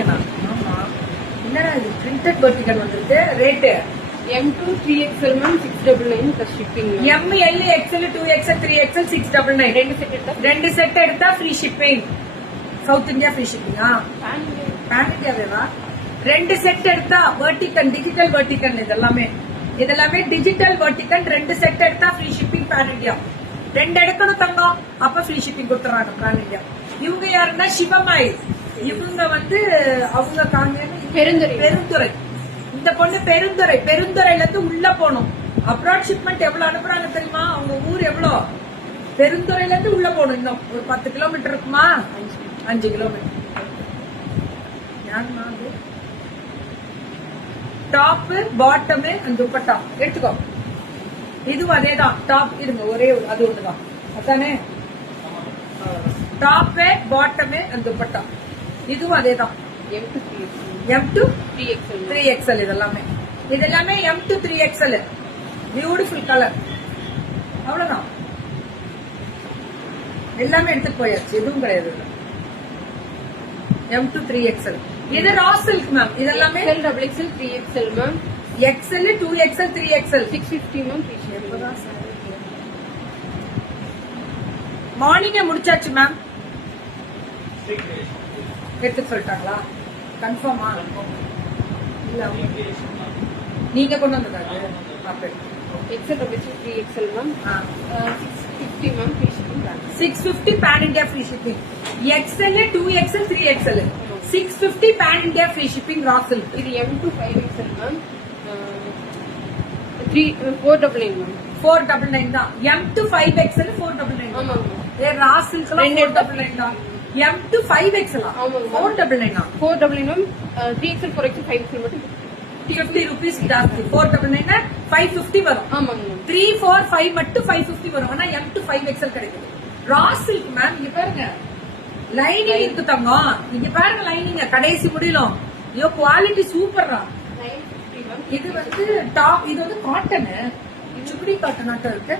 வெர்டிகனா? ஆமா. என்னடா இது பிரிண்டட் வெர்டிகன் வந்திருக்கு. Rate M2 3XL ma'am 699 plus shipping. M L XL 2XL 3XL 699. ரெண்டு செட் எடுத்தா free shipping. South India free ஷிப்பிங்கா? பேன் இந்தியாவேவா? ரெண்டு செட் எடுத்தா வெர்டிகன், டிஜிட்டல் வெர்டிகன் இதெல்லாமே டிஜிட்டல் வெர்டிகன். ரெண்டு செட் எடுத்தா ஃப்ரீ ஷிப்பிங் பேன் இந்தியா. ரெண்டு எடுக்கணும் தங்கம், அப்ப ஃப்ரீ ஷிப்பிங் கொடுத்துறாங்க பேன் இந்தியா. இவங்க யாருன்னா சிவமாய். இவங்க அவங்க பெருந்துறை. இந்த பொண்ணு பெருந்துறையில இருந்து உள்ள போகணும். அப்ராட் ஷிப்மெண்ட் எவ்வளவு அனுப்புறாங்க தெரியுமா? அவங்க ஊர் எவ்வளவு? பெருந்துறையில இருந்து உள்ள போகணும். இன்னும் ஒரு 10 கிலோமீட்டர் இருக்குமா? 5 கிலோமீட்டர். டாப் பாட்டம் அந்த துப்பட்டா எடுத்துக்கோ. இதுவும் அதேதான். டாப் இருங்க, ஒரே அது ஒண்ணுதான் அதானே. டாப் பாட்டம் அந்த துப்பட்டா இதுவும் அதேதான். M2 3XL இதெல்லாமே M2 3XL. Beautiful colour. அவ்வளவுதான். எல்லாமே எடுத்துட்டு போயாச்சு, எதுவும் கிடையாது. M2 3XL. இது ரா சில்க் மேம். இதெல்லாமே XXL 3XL ma'am. XL 2XL 3XL 650 ma'am. மார்னிங்கே முடிச்சாச்சு மேம். எடுத்து சொல்லிட்டாங்களா? கன்ஃபார்மா? இல்ல நீங்க கொண்டு வந்ததாங்க. XL 3XL ma'am. 650 ma'am free shipping. 650 pan India free shipping. XL 2XL 3XL 650 pan India free shipping. ராசல் இது M2 5XL மேம். 499 மேம். 499 தான். M2 5XL 499. ஆமா. ஏ ராசல்க்குலாம் 499 தான். M2 5XL 499. 499 ma'am. 3XL 4XL 5XL மட்டும் 50 rupees ஜாஸ்தி. 499 550 வரும். ஆமாங்க. 3 4 5 மட்டும் 550 வரும். ஆனா M2 5XL கிடைக்குது. Raw silk ma'am. இங்க பாருங்க, லைனிங் இருக்கு தங்கம். இங்க பாருங்க லைனிங் கடைசி முடியலும். ஐயோ குவாலிட்டி சூப்பர்ரா. இது டாப். இது காட்டன், சுகுடி காட்டன் இருக்கு.